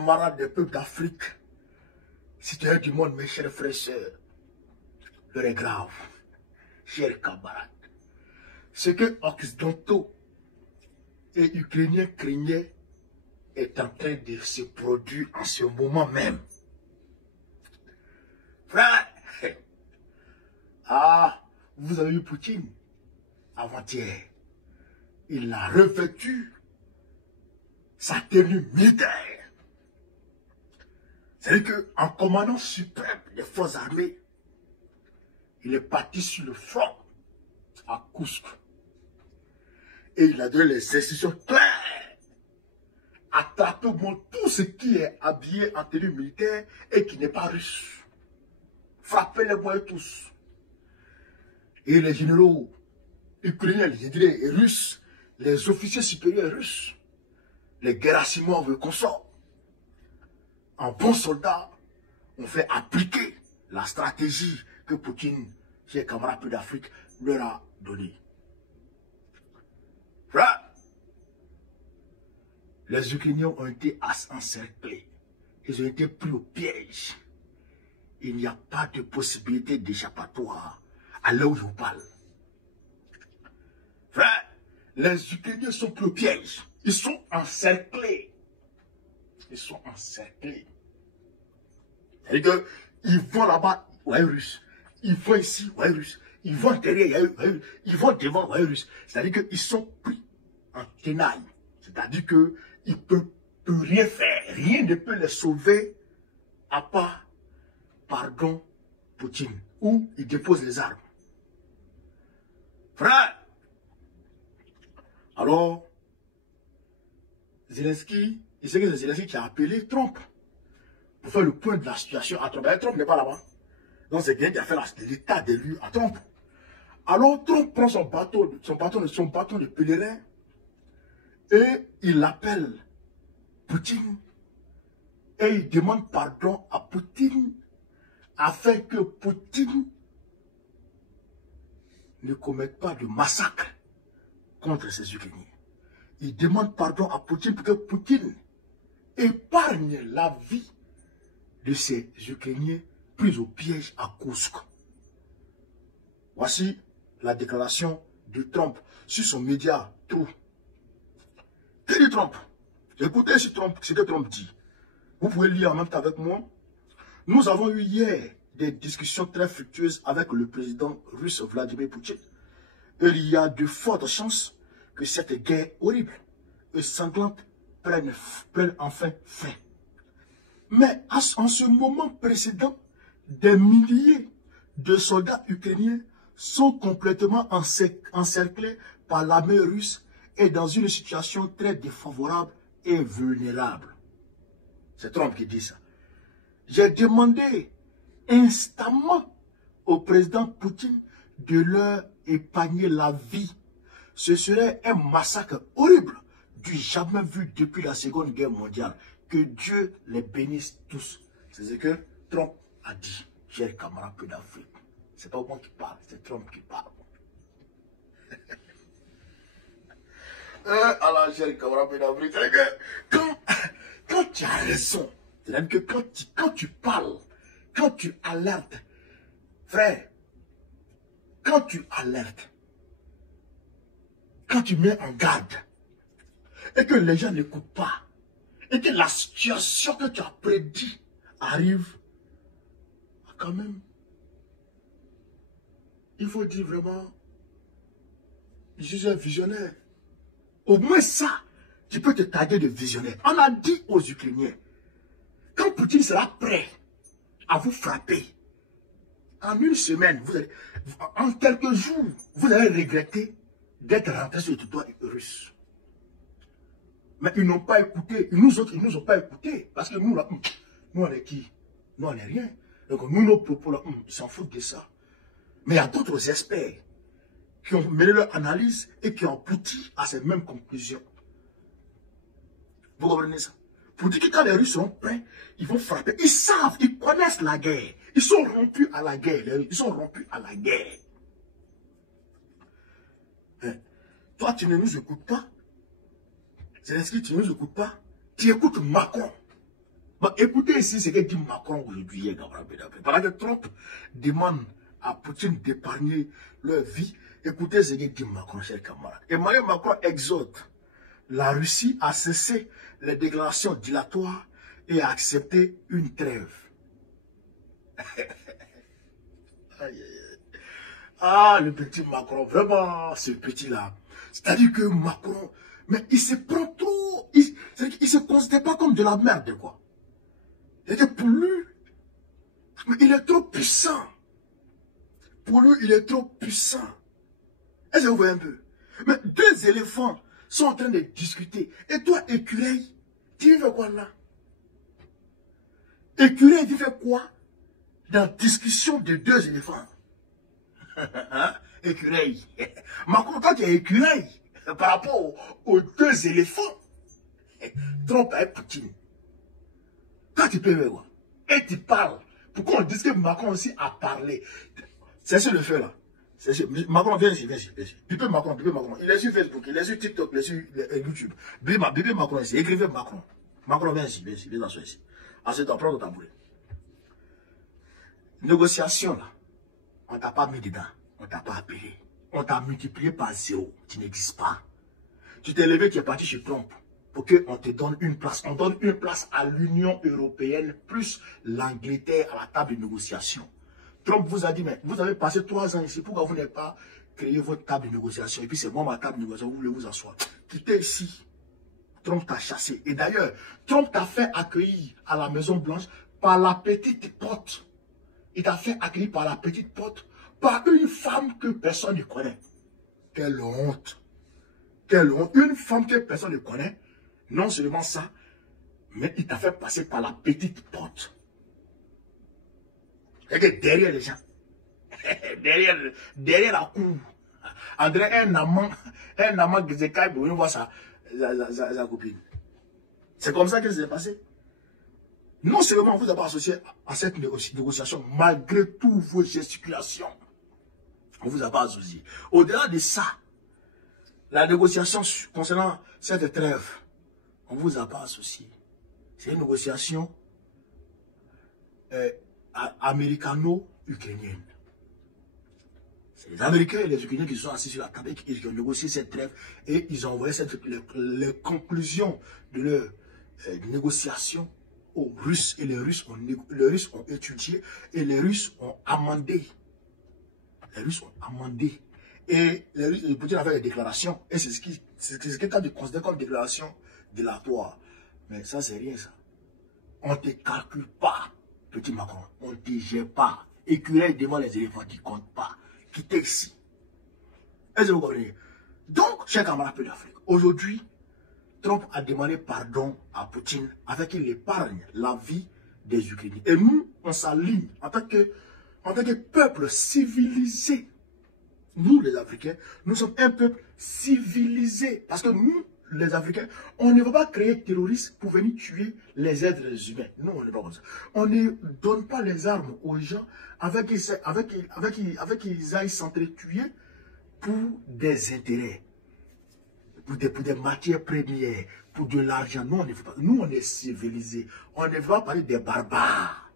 camarades des peuples d'Afrique, citoyens du monde, mes chers frères et sœurs, l'heure est grave, chers camarades. Ce que Occidentaux et Ukrainiens craignaient est en train de se produire en ce moment même. Frère, vous avez vu Poutine avant-hier. Il a revêtu sa tenue militaire. C'est-à-dire qu'en commandant suprême des forces armées, il est parti sur le front à Kousk. Et il a donné les instructions claires. Attrapez au moins tout ce qui est habillé en tenue militaire et qui n'est pas russe. Frappez-les moi tous. Et les généraux ukrainiens, les russes, les officiers supérieurs russes, les Gerasimov et consorts, en bons soldats, ont fait appliquer la stratégie que Poutine, ses camarades d'Afrique, leur a donnée. Frère, les Ukrainiens ont été encerclés. Ils ont été pris au piège. Il n'y a pas de possibilité d'échappatoire à là où je vous parle. Frère, les Ukrainiens sont pris au piège. Ils sont encerclés. Ils sont encerclés. C'est-à-dire qu'ils vont là-bas, ouais, russe. Ils vont ici, ouais, russe. Ils vont derrière, ouais, ils vont devant, ouais, russe. C'est-à-dire qu'ils sont pris en tenaille. C'est-à-dire qu'ils ne peuvent rien faire. Rien ne peut les sauver à part, pardon, Poutine. Où ils déposent les armes. Frère, alors, Zelensky, il sait que c'est Zelensky qui a appelé Trump pour faire le point de la situation à Trump. Et Trump n'est pas là-bas. Donc c'est quelqu'un qui a fait l'état d'élu à Trump. Alors Trump prend son bâton de pèlerin et il appelle Poutine et il demande pardon à Poutine afin que Poutine ne commette pas de massacre contre ses Ukrainiens. Il demande pardon à Poutine pour que Poutine épargne la vie de ces Ukrainiens pris au piège à Kousk. Voici la déclaration de Trump sur son média True. Que dit Trump? Écoutez ce que Trump dit. Vous pouvez lire en même temps avec moi. Nous avons eu hier des discussions très fructueuses avec le président russe Vladimir Poutine. Il y a de fortes chances que cette guerre horrible et sanglante prenne enfin fin. Mais en ce moment précédent, des milliers de soldats ukrainiens sont complètement encerclés par l'armée russe et dans une situation très défavorable et vulnérable. C'est Trump qui dit ça. J'ai demandé instamment au président Poutine de leur épargner la vie. Ce serait un massacre horrible du jamais vu depuis la Seconde Guerre mondiale. Que Dieu les bénisse tous. C'est ce que Trump a dit, chers camarades d'Afrique. C'est pas moi qui parle, c'est Trump qui parle. Alors, chers camarades d'Afrique, c'est que quand tu as raison, c'est-à-dire que quand tu parles, quand tu alertes, frère, quand tu alertes, quand tu mets en garde, et que les gens n'écoutent pas, et que la situation que tu as prédit arrive, quand même, il faut dire vraiment, je suis un visionnaire. Au moins ça, tu peux te taguer de visionnaire. On a dit aux Ukrainiens, quand Poutine sera prêt à vous frapper, en une semaine, en quelques jours, vous allez regretter d'être rentré sur le territoire russe. Mais ils n'ont pas écouté. Nous autres, ils ne nous ont pas écoutés. Parce que nous, là, nous, on est qui? Nous, on n'est rien. Donc, nous, nos propos, là, ils s'en foutent de ça. Mais il y a d'autres experts qui ont mené leur analyse et qui ont abouti à ces mêmes conclusions. Vous comprenez ça? Pour dire que quand les Russes seront prêts, ils vont frapper. Ils savent, ils connaissent la guerre. Ils sont rompus à la guerre. Ils sont rompus à la guerre. Hein? Toi, tu ne nous écoutes pas. Zelensky, tu ne nous écoutes pas. Tu écoutes Macron. Bon, écoutez ici ce que dit Macron aujourd'hui. Pendant que Trump demande à Poutine d'épargner leur vie, écoutez ce que dit Macron, chers camarades. Emmanuel Macron exhorte la Russie à cesser les déclarations dilatoires et à accepter une trêve. Ah, le petit Macron, vraiment, ce petit-là. C'est-à-dire que Macron, mais il se prend trop, il se considère pas comme de la merde, quoi. C'est-à-dire pour lui, mais il est trop puissant. Pour lui, il est trop puissant. Est-ce que vous voyez un peu? Mais deux éléphants sont en train de discuter. Et toi, écureuil, tu fais quoi là? Écureuil, tu fais quoi dans la discussion de deux éléphants? Hein? Écureuil. Macron, toi, tu es écureuil par rapport aux deux éléphants. Trump et Poutine. Quand tu peux voir, et tu parles, pourquoi on dit que Macron aussi a parlé? C'est ce le fait là. Macron, viens ici, viens ici. Bébé Macron. Il est sur Facebook, il est sur TikTok, il est sur YouTube. Bébé Macron ici, écrivez Macron. Macron, viens ici, viens dans ici. Ensuite, on prend le tabouret. Négociation là, on t'a pas mis dedans, on t'a pas appelé. On t'a multiplié par 0, tu n'existes pas. Tu t'es levé, tu es parti chez Trump pour qu'on te donne une place. On donne une place à l'Union européenne plus l'Angleterre à la table de négociation. Trump vous a dit, mais vous avez passé 3 ans ici, pourquoi vous n'avez pas créé votre table de négociation? Et puis c'est moi ma table de négociation, vous voulez vous asseoir. Quittez ici. Trump t'a chassé. Et d'ailleurs, Trump t'a fait accueillir à la Maison Blanche par la petite porte. Il t'a fait accueillir par la petite porte par une femme que personne ne connaît. Quelle honte. Quelle honte. Une femme que personne ne connaît. Non seulement ça, mais il t'a fait passer par la petite porte. Et que derrière les gens, derrière la cour, André, un amant Gizekaï pour venir voir sa copine. C'est comme ça que ça s'est passé. Non seulement vous n'avez pas associé à cette négociation, malgré toutes vos gesticulations, on ne vous a pas associé. Au-delà de ça, la négociation concernant cette trêve, on ne vous a pas associé. C'est une négociation américano-ukrainienne. C'est les Américains et les Ukrainiens qui sont assis sur la table et qui ont négocié cette trêve et ils ont envoyé les conclusions de leur négociation aux Russes et les Russes ont étudié et les Russes ont amendé. Les Russes ont amendé. Et les Russes, Poutine a fait des déclarations. Et c'est ce que tu as considéré comme déclaration dilatoire. Mais ça, c'est rien, ça. On ne te calcule pas, petit Macron. On ne te gère pas. Écureuil devant les éléphants qui ne comptent pas. Quittez ici. Est-ce que vous comprenez? Donc, chers camarades de l'Afrique, aujourd'hui, Trump a demandé pardon à Poutine afin qu'il épargne la vie des Ukrainiens. Et nous, on s'aligne en tant que peuple civilisé. Nous, les Africains, nous sommes un peuple civilisé. Parce que nous, les Africains, on ne va pas créer terroristes pour venir tuer les êtres humains. Non, on n'est pas comme ça. On ne donne pas les armes aux gens avec qu'ils aillent s'entretuer pour des intérêts, pour des matières premières, pour de l'argent. Nous, on ne fait pas. Nous, on est civilisés. On ne va pas parler des barbares.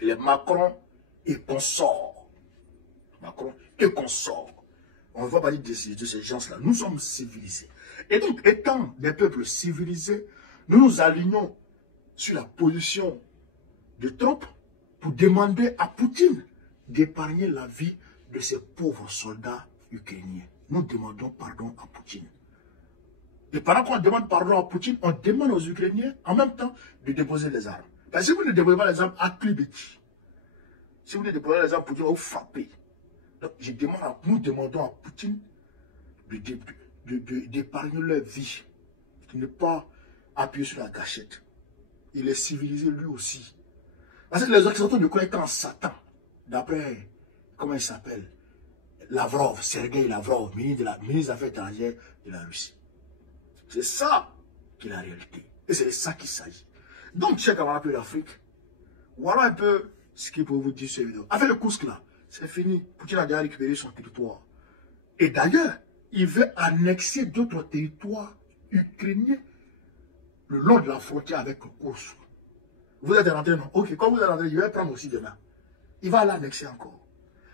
Les Macron et consorts. Macron et consorts. On ne va pas parler de ces gens-là. Nous sommes civilisés. Et donc, étant des peuples civilisés, nous nous alignons sur la position de Trump pour demander à Poutine d'épargner la vie de ces pauvres soldats ukrainiens. Nous demandons pardon à Poutine. Et pendant qu'on demande pardon à Poutine, on demande aux Ukrainiens en même temps de déposer les armes. Parce que si vous ne déposez pas les armes, à Klibeti, si vous ne déposez les armes, Poutine va vous frapper. Donc, nous demandons à Poutine d'épargner leur vie, de ne pas appuyer sur la gâchette. Il est civilisé lui aussi. Parce que les Occidentaux ne croient qu'en Satan. D'après, comment il s'appelle? Lavrov, Sergei Lavrov, ministre des Affaires étrangères de la Russie. C'est ça qui est la réalité. Et c'est de ça qu'il s'agit. Donc, chers camarades de l'Afrique, voilà un peu ce qu'il peut vous dire sur cette vidéo. Avec le Koursk là, c'est fini. Poutine a déjà récupéré son territoire. Et d'ailleurs, il veut annexer d'autres territoires ukrainiens le long de la frontière avec le Koursk. Vous êtes rentré, non? Ok, quand vous êtes rentré, je vais prendre aussi demain. Il va l'annexer encore.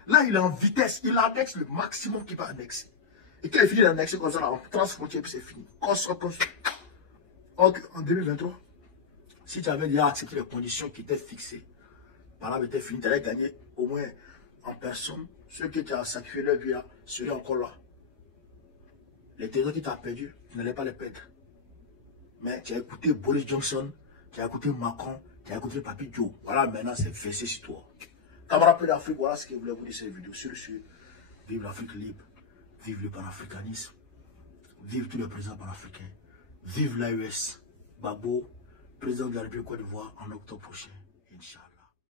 Là, il est en vitesse. Il annexe le maximum qu'il va annexer. Et quand il finit d'annexer comme ça, là, on transfrontière, puis c'est fini. Ok, en 2023, si tu avais déjà accepté les conditions qui étaient fixées, par là, était fini, tu allais gagner au moins en personne. Ceux qui t'ont sacrifié leur vie là, seraient encore là. Les territoires qui t'ont perdu, tu n'allais pas les perdre. Mais tu as écouté Boris Johnson, tu as écouté Macron, tu as écouté Papi Joe. Voilà, maintenant c'est versé sur toi. Camarades peu d'Afrique, voilà ce que je voulais vous dire cette vidéo. Sur vive l'Afrique libre, vive le panafricanisme, vive tous les présidents panafricains, vive l'AES, Babo, président de la République Côte d'Ivoire en octobre prochain, Inch'Allah.